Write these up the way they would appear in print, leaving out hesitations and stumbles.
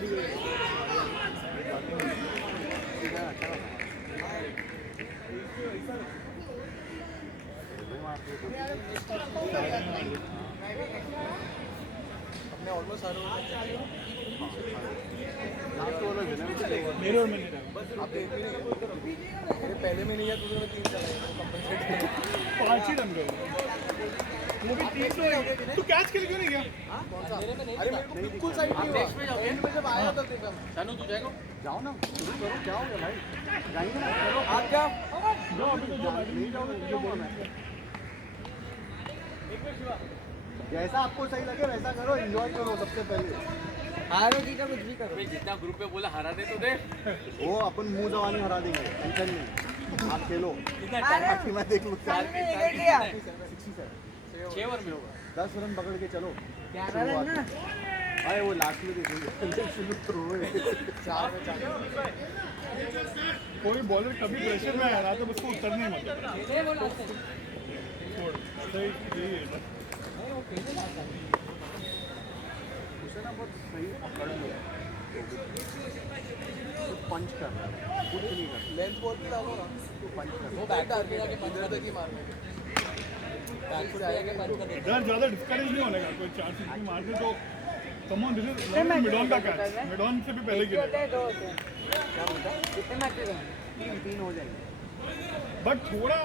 अपने ऑलमोस्ट सारे मेरे और मैंने आप एक भी नहीं मेरे पहले में नहीं है दूसरे में 3 चलाए कंपनसेट 5 ही रन करो वो भी 3 तो तू कैच खेल क्यों नहीं गया अरे मेरे को बिल्कुल साइड नहीं हुआ एंड में जब आया था देखा शानू तू जाएगा जाओ ना शुरू करो, क्या हो गया भाई? जाएंगे ना, चलो आप क्या जाओ अभी तो जाओ नहीं जाओगे तो क्यों बोलना है? जैसा आपको सही लगे वैसा करो, एंजॉय करो सबसे पहले। हारो जीता कुछ भी करो जितना ग्रुप में बोला हरा दे तो दे वो अपन मुंह जवानी हरा देंगे, टेंशन नहीं। आप खेलो, कितना टाइम बाकी मैं देख लूँ। 6 ओवर में होगा 10 रन पकड़ के चलो। 11 रन ना भाई वो लास्ट में देखेंगे शुरू थ्रो है 4 में 4 कोई बॉलर कभी प्रेशर में आ रहा तो उसको उतरने मत दो। छोड़ सही यही है उसे ना बहुत सही पकड़ लिया, पंच कर रहा है, कुछ नहीं कर रहा, लेंथ बॉल भी डालो ना पंच कर वो बैक टारगेट है इधर तक ही मारने के बैक से आएगा पंच कर इधर ज़्यादा डिस्करेज नहीं होने का, कोई 4 सिक्स मार दे तो come on. This is mid-on का कैच, मिडॉन से भी पहले गिरा क्या बोलता कितने मैचेस हैं 3 हो जाएंगे। बट थोड़ा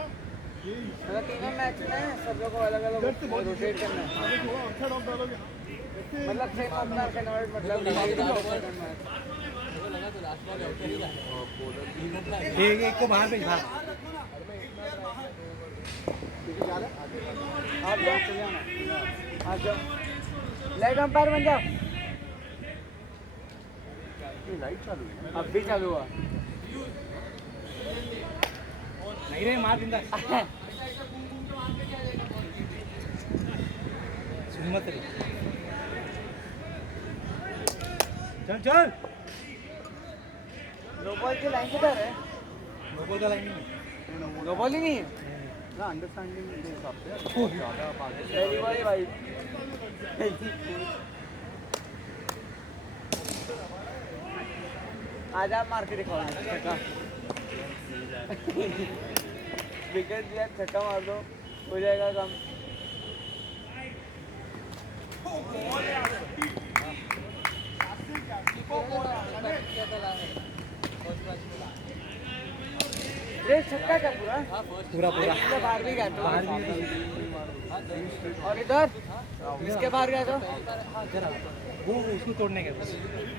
ये मतलब तीनों मैच में सब लोग को अलग-अलग रोटेट करना है आगे थोड़ा अच्छा डॉट डालोगे मतलब सेम अपना कन्वर्ट मतलब मुझे लगा तो लास्ट बॉल आउट करेगा एक को बाहर भेज बाहर आप जाओ आप जाओ लाइट अंपायर बन जाओ लाइट चालू है ना? अब भी चालू हुआ नहीं रे मार बिंदा सुमत रे चल चल नो बॉल की लाइन किधर है नो बॉल का लाइन नहीं नो बॉल ही नहीं है ना अंडरस्टैंडिंग के हिसाब से ज़्यादा पागे वेरी वेरी भाई आज आप मार के दिखाओ छक्का विकेट दिया छक्का मार दो हो जाएगा काम ये छक्का क्या पूरा पूरा पूरा बाहर भी गया बाहर भी और इधर इसके बाहर गया तो वो उसको तोड़ने गया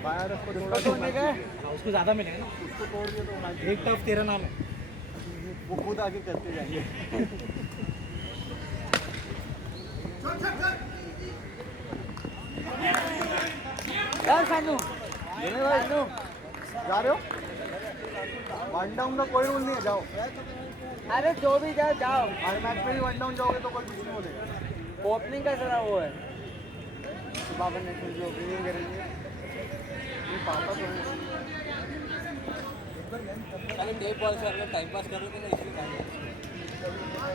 बाहर उसको थोड़ा तोड़ने गया उसको ज़्यादा मिलेगा ना उसको तोड़ दिया तो मैच एक टफ तेरा नाम है वो खुद आगे करते जाएंगे। यार सानू ये भाई सानू जा रहे हो? वन डाउन का कोई रूल नहीं है, जाओ। अरे जो भी जाओ जाओ हर मैच में ही वन डाउन जाओगे तो कोई कुछ नहीं बोलेगा। ओपनिंग का जरा वो है बाबा ने जो ओपनिंग करेंगे ये पाता तो है। साले टेप बॉल से अगर टाइम पास कर रहे थे ना इसलिए काम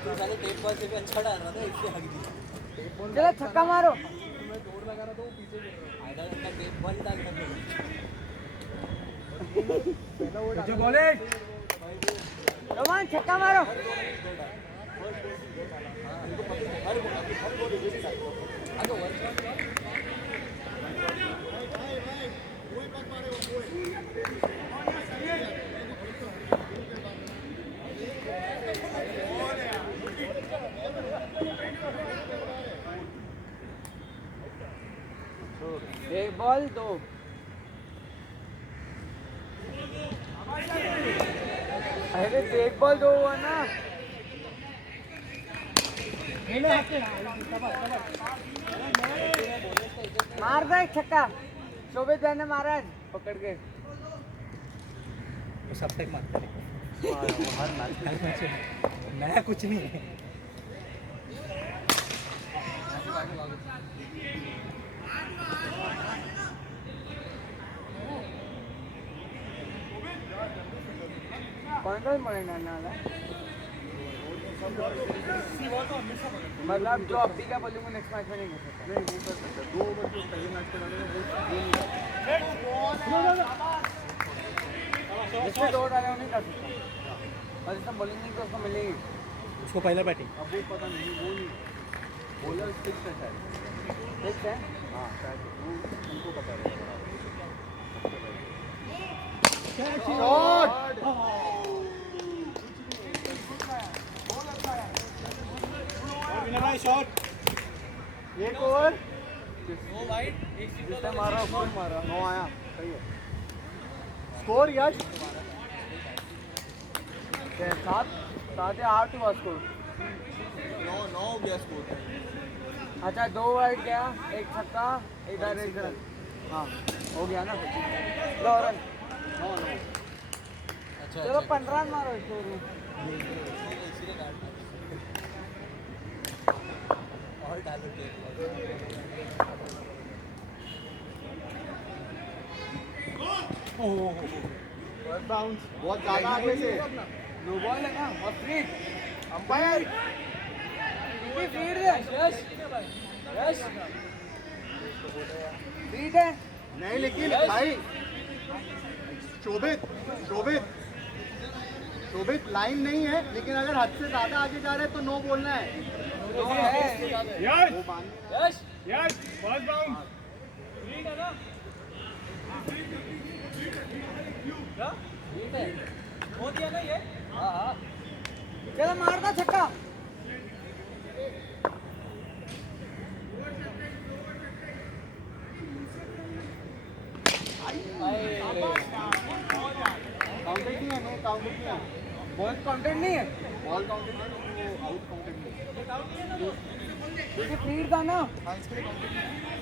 तो साले टेप बॉल से भी अच्छा डाल रहा था इसलिए हक दिया चलो छक्का मारो मैं दौड़ लगा रहा था वो पीछे आधा घंटा टेप बॉल डाल रहा जो बोले रोमान छक्का मारो एक बॉल दो अरे एक बॉल दो हुआ ना मार दो एक छक्का शोभित भाई ने मारा है पकड़ के सब तक मत हर मैच नया कुछ नहीं है कौन सा मरे नाना वाला मतलब जो अभी का बोलूँगा नेक्स्ट मैच में नहीं कर सकता नहीं वो कर सकता है। 2 ओवर जो पहले मैच के डाले वो नहीं जिसमें 2 डाले नहीं कर सकता और जिसमें बॉलिंग नहीं तो उसको मिलेगी उसको पहला बैटिंग अब वो पता नहीं वो नहीं बॉलर फिक्स है शायद ठीक है हाँ शायद वो उनको पता है शॉट एक ओवर नो वाइड जिसने मारा उसको मारा 9 आया सही है स्कोर यश 7-8 हुआ स्कोर 9 हो गया स्कोर अच्छा 2 वाइड गया 1 छक्का इधर 1 रन हाँ हो गया ना 2 रन अच्छा चलो 15 रन मारो इसको इसीलिए काट और टैलेंटेड बाउंस बहुत ज्यादा आगे से नो बॉल है ना और फ्री अंपायर फीड दे यस यस फीड है नहीं लेकिन भाई शोभित लाइन नहीं है लेकिन अगर हद से ज्यादा आगे जा रहे हैं तो नो बोलना है यस वो मान yes yes first bounce feed है ना फीड है हो गया ना ये हाँ हाँ चलो मारना छक्का काउंटेड नहीं है नो काउंटेड नहीं है बॉल काउंटेड नहीं है बॉल काउंटेड नहीं है वो आउट काउंटेड नहीं है क्योंकि फीड था ना हाँ इसके लिए काउंटेड नहीं है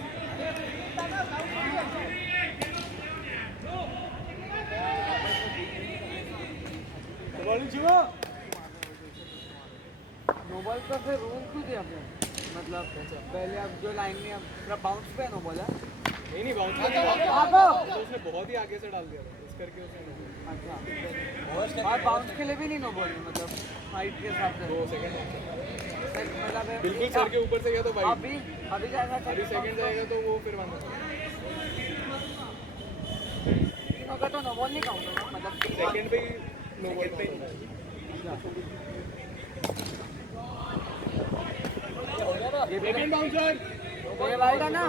नो बॉल का फिर रूल क्यों दिया आपने मतलब पहले अब जो लाइन में अब पूरा बाउंस पे नो बॉल है नहीं बाउंस आगो उसने बहुत ही आगे से डाल दिया था इस करके उसने अच्छा और बाउंस के लिए भी नहीं नो बॉल मतलब हाइट के हिसाब से 2 सेकंड मतलब बिल्कुल सर के ऊपर से गया तो वाइड अभी जाएगा अभी सेकंड जाएगा तो वो फिर बंद तीन होगा तो नो बॉल नहीं काउंट होगा मतलब सेकंड पे ही नो बॉल पे ये भी सेकंड बाउंसर ये वाइड है ना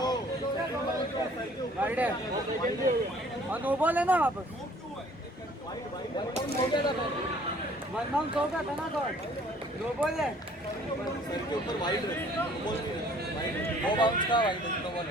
वाइड है और नो बॉल है ना वापस वन बाउंस हो गया था ना तो नो बॉल है सर के ऊपर वाइड है नो बाउंस का वाइड नो बॉल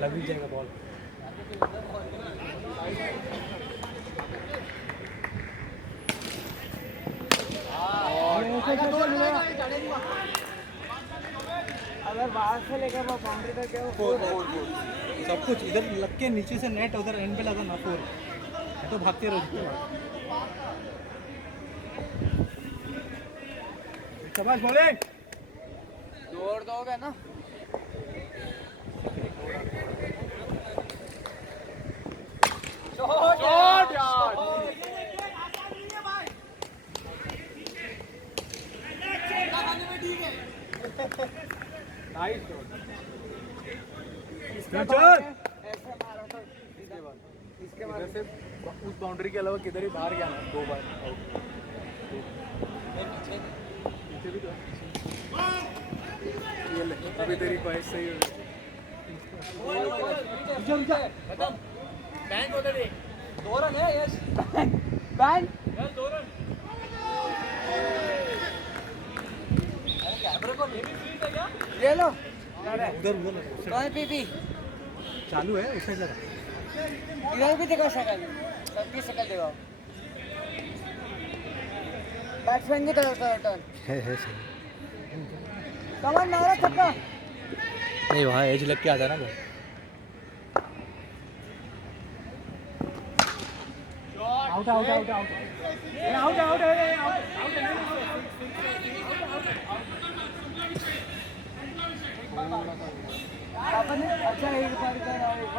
लग भी जाएगा बॉल अगर बाहर से लेकर वो बाउंड्री तक गया वो सब कुछ इधर लग के नीचे से नेट उधर एंड पे लगा ना 4 तो भागते रहो शाबाश बॉलिंग दौड़ दोगे ना शॉट यार नाइस शॉट इसके बाद ऐसे मारा तो इसके बाद से उस बाउंड्री के अलावा किधर ही बाहर गया ना 2 बार आउट पीछे भी तो ये ले अभी तेरी बाइक सही हो खत्म बैंक होता दे 2 रन है yes bank yes 2 run camera को ले भी फील्ड है क्या ये लो उधर कौन पीपी चालू है उससे जरा इधर भी देखो शक्ल सबकी शक्ल देखो बैट्समैन की तरफ से टर्न है सही कमन मारा छक्का नहीं वहाँ एज लग के आता है ना out out out out out out पापा ने अच्छा एक बार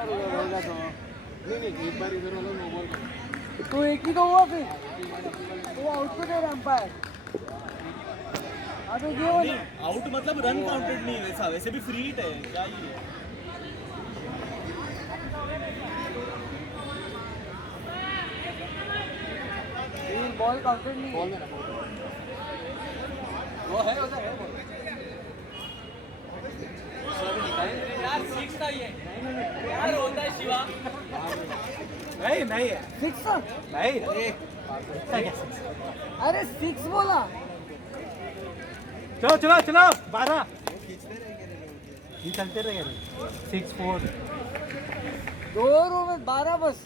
उधर होगा तो नहीं एक बार इधर होगा नो बॉल तो एक ही तो हुआ फिर वो आउट को दे रहा अंपायर हाँ तो ये वाली आउट मतलब रन काउंटेड नहीं है वैसा, वैसे भी फ्री हिट है क्या ये है? बॉल काउंटेड नहीं बॉल वो है उधर है यार 6 था ये यार होता है शिवा नहीं है 6 था नहीं अरे 6 बोला चलो चलो चलो 12 ये चलते रहेंगे 6-4 2 ओवर में 12 बस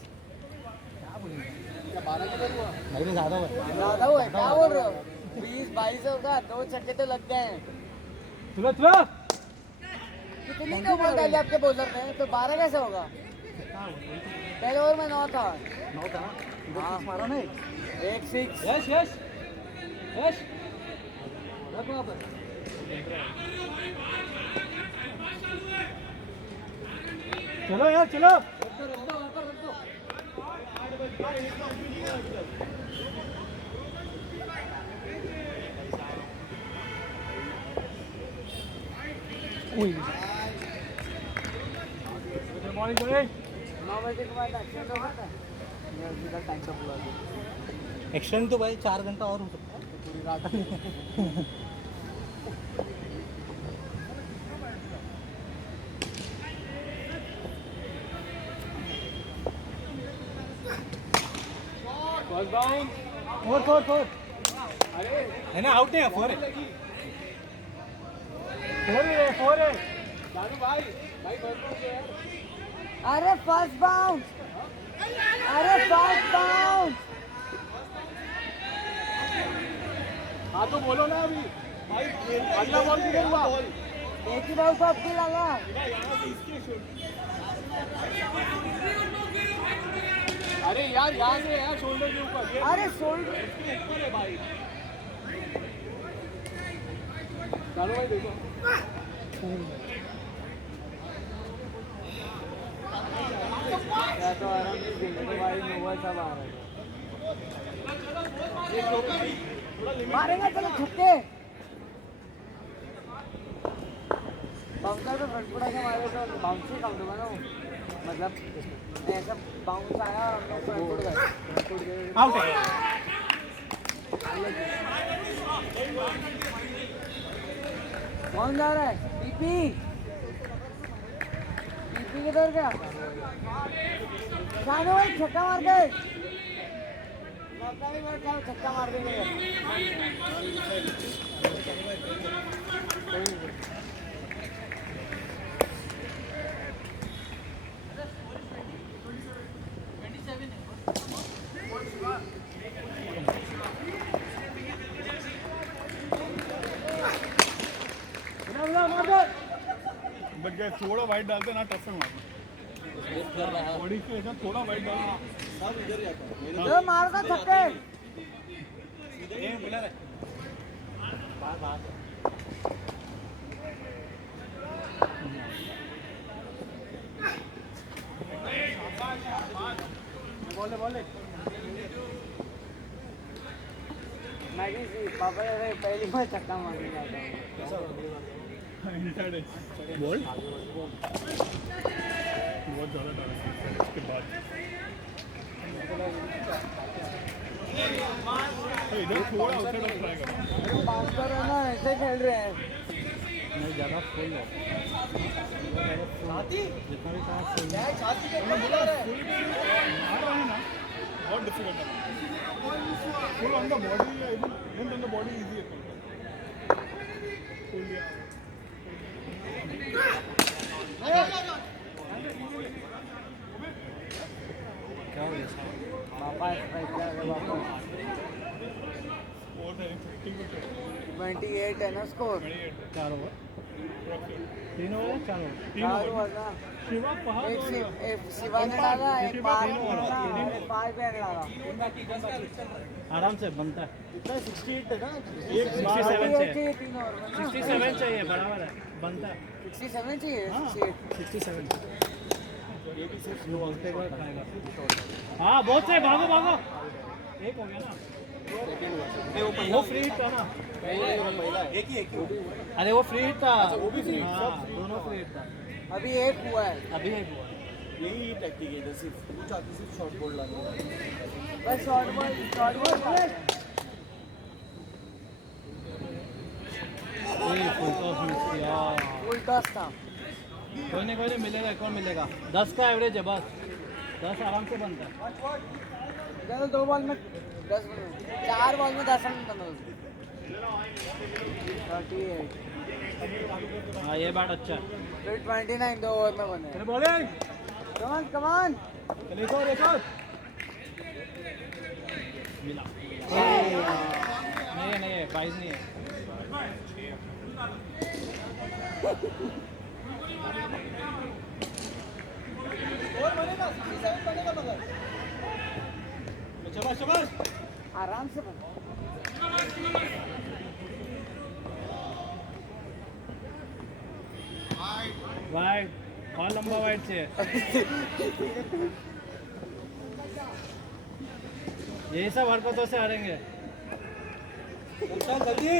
नहीं ज्यादा हुआ ज्यादा हुआ है क्या बोल रहे हो 20-22 होगा 2 छक्के तो लग गए हैं चलो चलो कितनी नो बॉल डाली आपके बॉलर ने तो 12 कैसे होगा पहले ओवर में 9 था 9 था ना हाँ मारा नहीं 1-6 यस यस यस रख वहाँ पर चलो यार चलो मॉर्निंग मॉर्निंग 9 बजे के बाद एक्शन होगा था ये उसी टाइम का पूरा एक्सटेंड तो भाई 4 घंटा और हो सकता है पूरी रात फर्स्ट बाउंड 4 है ना आउट नहीं है 4 है दादू भाई अरे फर्स्ट बाउंड हाँ तो बोलो ना अभी भाई अगला बॉल किधर हुआ एक ही बॉल को आपको लगा अरे यार यहाँ से यार शोल्डर के ऊपर अरे शोल्डर ऊपर है भाई चलो भाई देखो या तो आराम से खेलने भाई नोवा सब आ रहा है मारेगा चलो छक्के बाउंसर पे फ्रंट फुटा के मारे तो बाउंस ही काउंट होगा ना वो मतलब ऐसा बाउंस आया और हम लोग फ्रंट फुट गए आउट है कौन जा रहा है पीपी किधर गया जानो भाई छक्का मार दे छक्का मार देंगे बट गए थोड़ा वाइट डालते ना टफ में मारना बॉडी से ऐसा थोड़ा वाइट डालना सब इधर जाता जो मारता छक्के ये बोला रे बात बोले मैगी जी पापा अरे पहली बार छक्का मारने जाता हूँ बॉल बहुत ज़्यादा डाला इसके बाद इधर थोड़ा आउटसाइड ऑफ ट्राई करो बाउंसर है ना ऐसे खेल रहे हैं नहीं ज़्यादा फुल है जितना भी कहा फुल मार रहा है ना बहुत डिफिकल्ट है फुल ऑन द बॉडी या even on the body easy है फुल या क्या हो गया पापा स्ट्राइक किया वापस 28 है ना स्कोर 4 ओवर तीन हो गए, चार हो गए। तीन हो चार गए। हुआ था। शिवा पहाड़ एक हो शिव गया। एक शिवा ने डाला एक शिवा पार तीन ने हुआ। डाला एक पार पे डाला आराम से बनता है। कितना 68 है ना एक 67 चाहिए, चाहिए तीन ओवर में ना 67 चाहिए, बराबर है, बनता है। 67 चाहिए हाँ। 68 67 हाँ बहुत सही, भागो भागो, एक हो गया ना, वो फ्री हिट था ना, एक ही अरे वो फ्री हिट था, वो भी फ्री, हाँ दोनों फ्री हिट था, अभी एक हुआ है अभी एक हुआ। यही टैक्टिक है जैसे तू चाहती सिर्फ शॉर्ट बॉल डालना बस short ball full toss miss किया, फुल टॉस था कोई नहीं मिलेगा, एक और मिलेगा, 10 का एवरेज है बस, 10 आराम से बनता है। चलो 2 बॉल में 10 4 बॉल में 10 रन बना 38 हाँ ये बात अच्छा है। फिर 29 2 ओवर में बने बॉलिंग कमान एक और मिला, नहीं है 22 नहीं है, आराम से बना वाइड और लंबा वाइड चाहिए, यही सब हरकतों से हारेंगे। जल्दी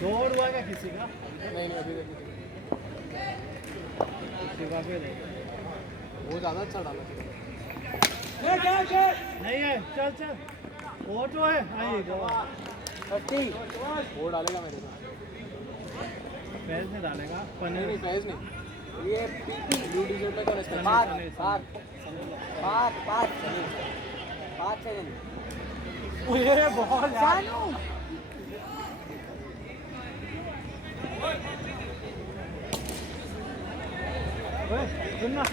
दौड़ हुआ क्या किसी का? नहीं अभी किसी का भी नहीं, वो ज़्यादा अच्छा डाला नहीं है, चल ऑटो है, आई गो 30 वो डालेगा मेरे को फैज नहीं डालेगा, पनीर नहीं फैज नहीं ये पीपी ब्लू टी-शर्ट में कौन है इसका? पाँच सनी, पाँच पाँच पाँच सेकंड ये बॉल जानू सुनना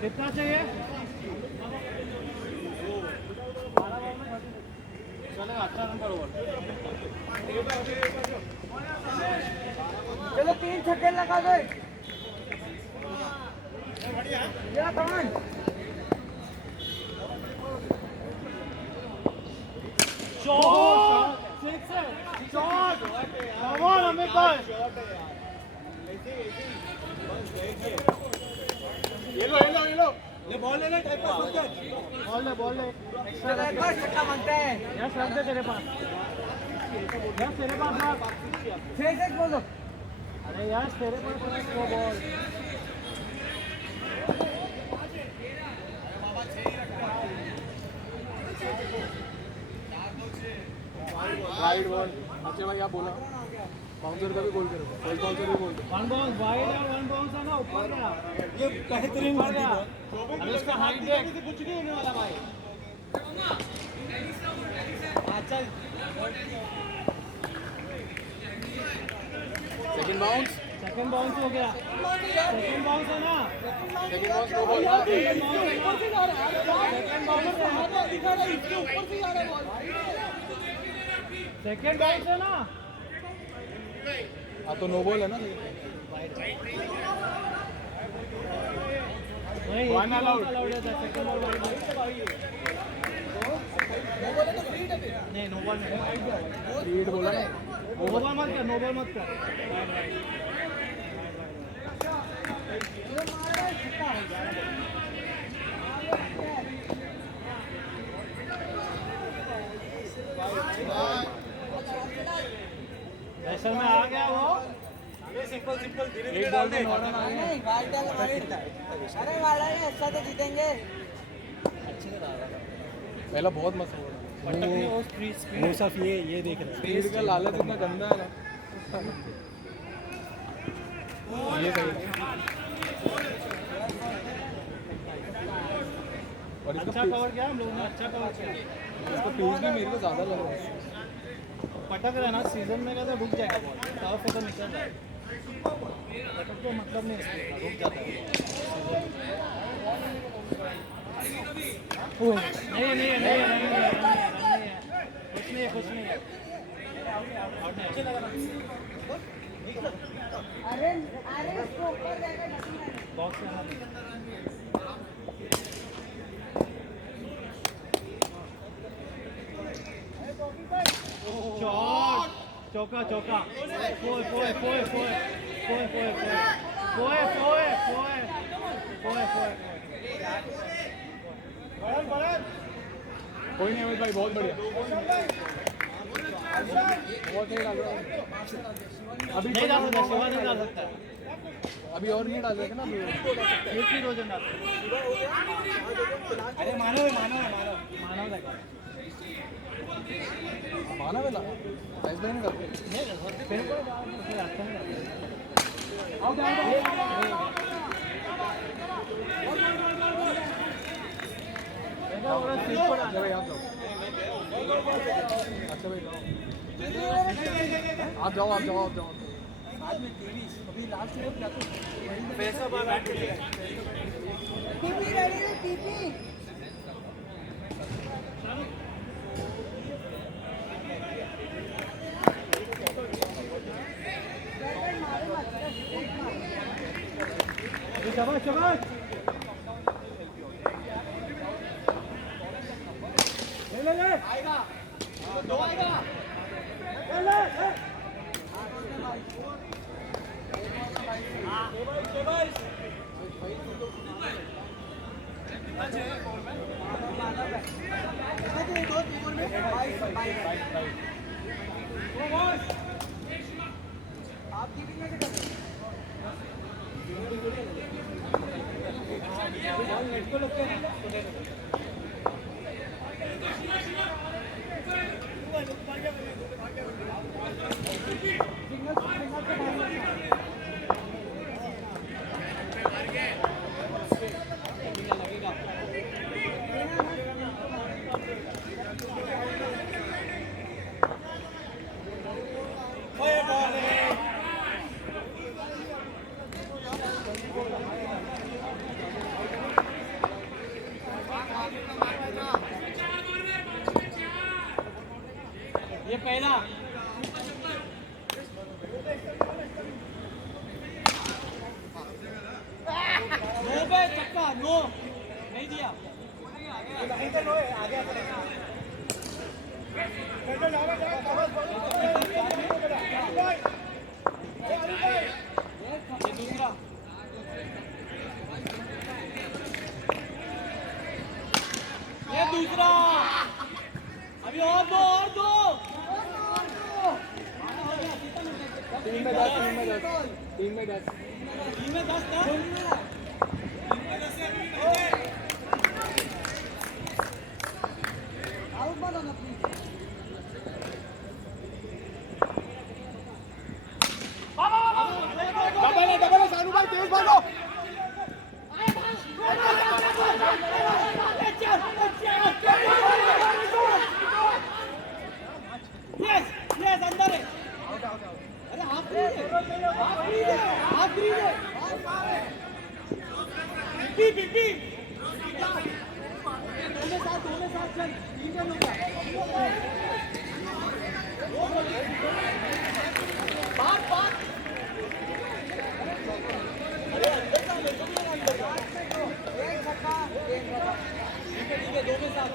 कितना चाहिए? चलेगा, 18 रन पर ओवर। चलो 3 छक्के लगा दो या कमान शॉट, सिक्स है, शॉट, कम ऑन अमित भाई, ये लो ये बॉल लेना टाइप का मत कर बॉल ले, चलो एक बार छक्का मांगते हैं यस रख दे तेरे पास, यस तेरे पास रख, 6 बोलो अरे यस तेरे पास रख वो बॉल, राइट बॉल अच्छा भाई आप बोला बाउंसर का भी बोल करो फर्स्ट बाउंसर भी बोल दो वन बाउंस वाइड है, वन बाउंस है ना ऊपर गया, ये बेहतरीन ऊपर गया, अरे उसका हाइट देख, कुछ नहीं होने वाला भाई अच्छा सेकंड बाउंस सेकंड बाउंस हो गया, सेकंड बाउंस है ना, second bounce no ball second bounce है ना, हाँ तो नो बॉल है ना नहीं One allowed. अलाउड है, सेकंड बॉल नहीं, नो बॉल नहीं, लीड बोला ना नो बॉल मत कर, नो बॉल मत कर, प्रेशर में आ गया वो, सिंपल धीरे एक बॉल में नॉट नहीं वाइड डालो वाइड अरे वाला है अच्छा तो जीतेंगे पहला बहुत मस्त हुआ वो सब ये देख रहे हैं स्पीड का लालच इतना गंदा है ना ये सही है। और इसका अच्छा कवर किया हम लोगों ने, अच्छा कवर किया। इसका पेस भी मेरे को ज़्यादा लग रहा है। पटक रहा ना सीजन में, कहता रुक जाएगा बॉल, टर्फ पे तो निकल जाएगा, पटक तो मतलब नहीं इसका, रुक जाता है। नहीं नहीं नहीं कुछ नहीं है। बॉक्स में चौका चौका फोए फोए फोए फोए फोए फोए फोए फोए फोए फोए कोई नहीं अमित भाई, बहुत बढ़िया, बहुत नहीं डाल रहा अभी, नहीं डाल सकता, शिवा नहीं डाल सकता, अभी और नहीं डाल रहे ना। एक ही रोजन डाल। अरे मानव है, मानव है, मानव देखा माना बेला ऐसा नहीं करते। अच्छा भाई आप जाओ, आप जाओ, आप जाओ। अभी लास्ट पैसा शाबाश शाबाश ले ले आएगा, दो आएगा, ले ले आप ये पहला नो पे चक्का, नो नहीं दिया, ये दूसरा, ये दूसरा, अभी और दो, और दो, टीम में 10, टीम में 10, टीम में 10, टीम में 10 था। डबल है सानू भाई, तेज भागो। यस यस अंदर है, अरे हाफ फ्री है, हाफ फ्री है, हाफ फ्री है, पी दोनों साथ चल, ठीक है लोग बात एक छक्का, ठीक है दोनों साथ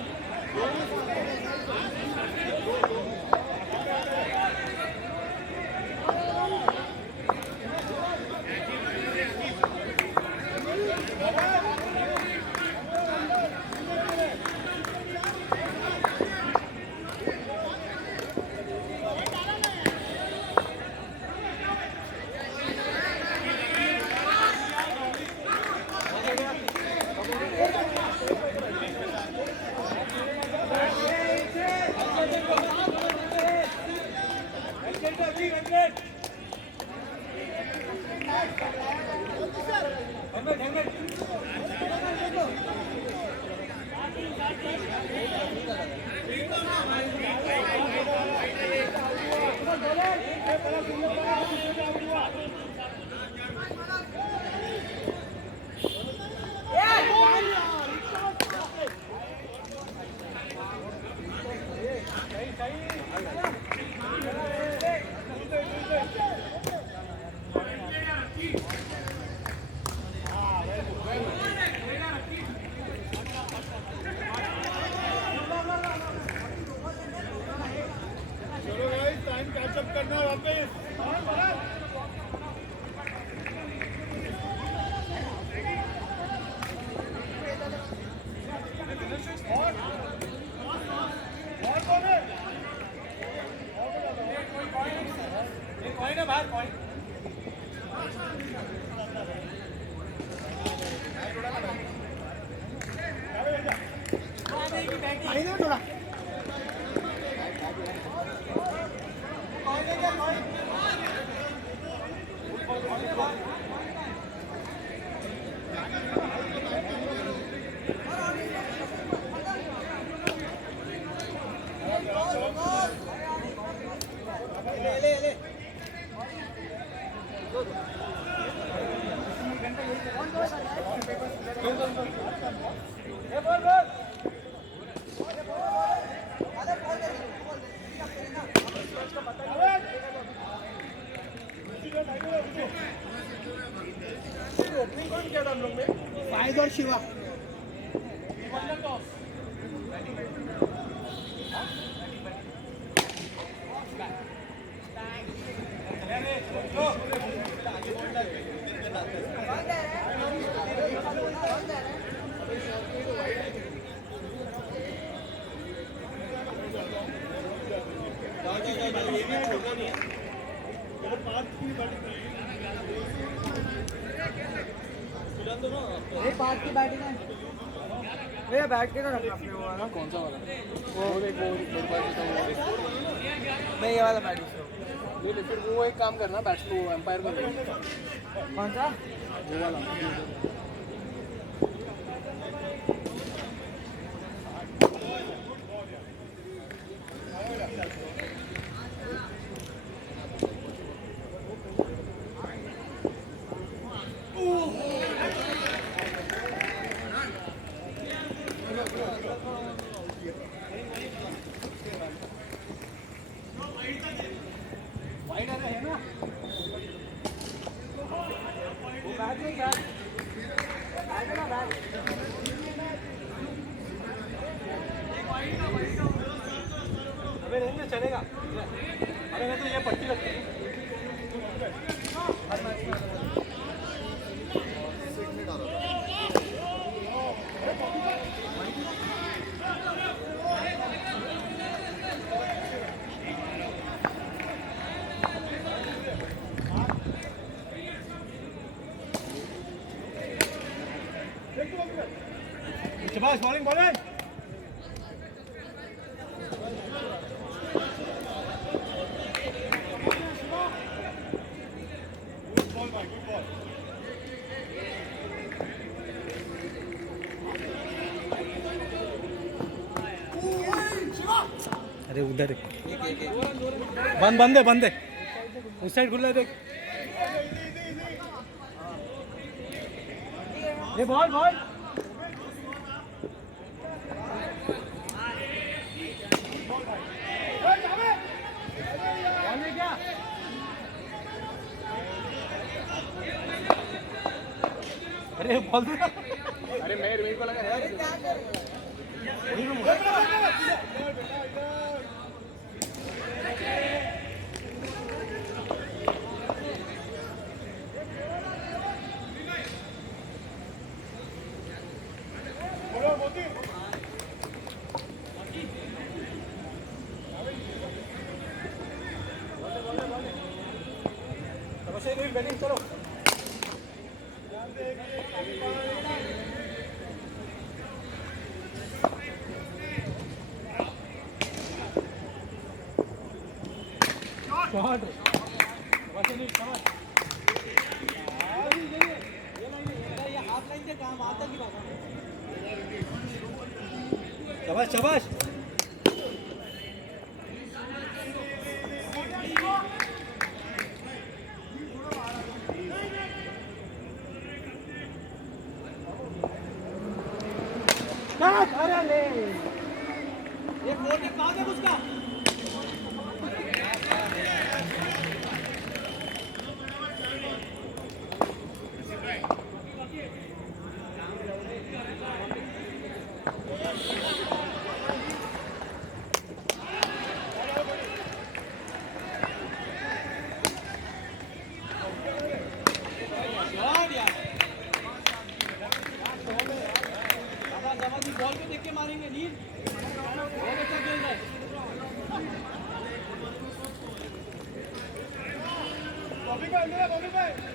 चलो गाइस टाइम कैचअप करना है वापस फायद और शिवा पार्ट की बैटिंग है भैया बैट के तो रखना अपने वो वाला कौन सा वाला वो देख वो मेरे पास था वो मैं ये वाला बैटिंग ये फिर वो एक काम करना बैट्समैन वो एम्पायर को दे कौन सा वो वाला चलेगा अरे मैं तो ये पट्टी लगती है शाबाश बॉलिंग बॉलिंग अरे उधर बंद बंद है बंद है उस साइड खुला है देख ये बॉल बॉल क्या अरे बॉल अरे मेरे को लगा यार बैटिंग करो शॉट वैसे नहीं शॉट ये हाफ लाइन से काम आता की बात शाबाश शाबाश अरे ले ये फोर के पास है उसका बॉल को देख के मारेंगे नील बहुत अच्छा खेल रहा है बॉबी का अंदर है, बॉबी का